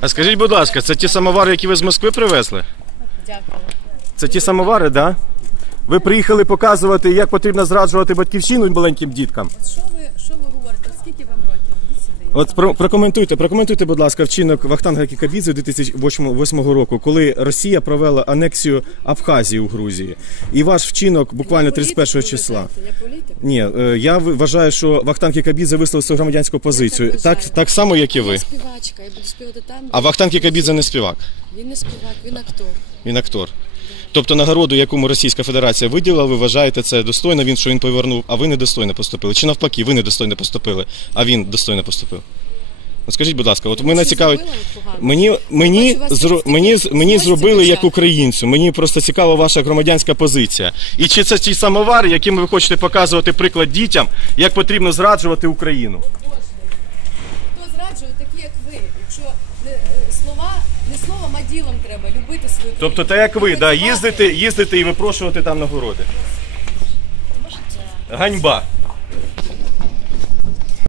А скажіть, будь ласка, це ті самовари, які ви з Москви привезли? Дякую. Це ті самовари, так? Да? Ви приїхали показувати, як потрібно зраджувати батьківщину маленьким діткам. Що ви, що ви говорите? Скільки вам років? От про, прокоментуйте, прокоментуйте, будь ласка, вчинок Вахтанга Кікабідзе 2008 року, коли Росія провела анексію Абхазії у Грузії. І ваш вчинок буквально 31 числа. Ні, е, я вважаю, що Вахтанг Кабідзе висловив свою громадянську позицію. так Так, вважаю. само, як і ви. Я співачка, я буду співати там. А Вахтанг Кабідзе не співак, Він не співак, він актор. він актор. Тобто нагороду, якому Російська Федерація виділила, ви вважаєте це достойно, він що він повернув, а ви недостойно поступили. Чи навпаки, ви недостойно поступили, а він достойно поступив. Ну, скажіть, будь ласка, от мене цікавить. Мені, мені, зро, мені, мені зробили як українцю. Мені просто цікава ваша громадянська позиція. І чи це ті самовари, якими ви хочете показувати приклад дітям, як потрібно зраджувати Україну? Хто зраджує, такі як ви. Якщо е, слова, не словом, а ділом треба любити свою Тобто, так як ви, да, їздити, їздити і випрошувати там нагороди. Ганьба.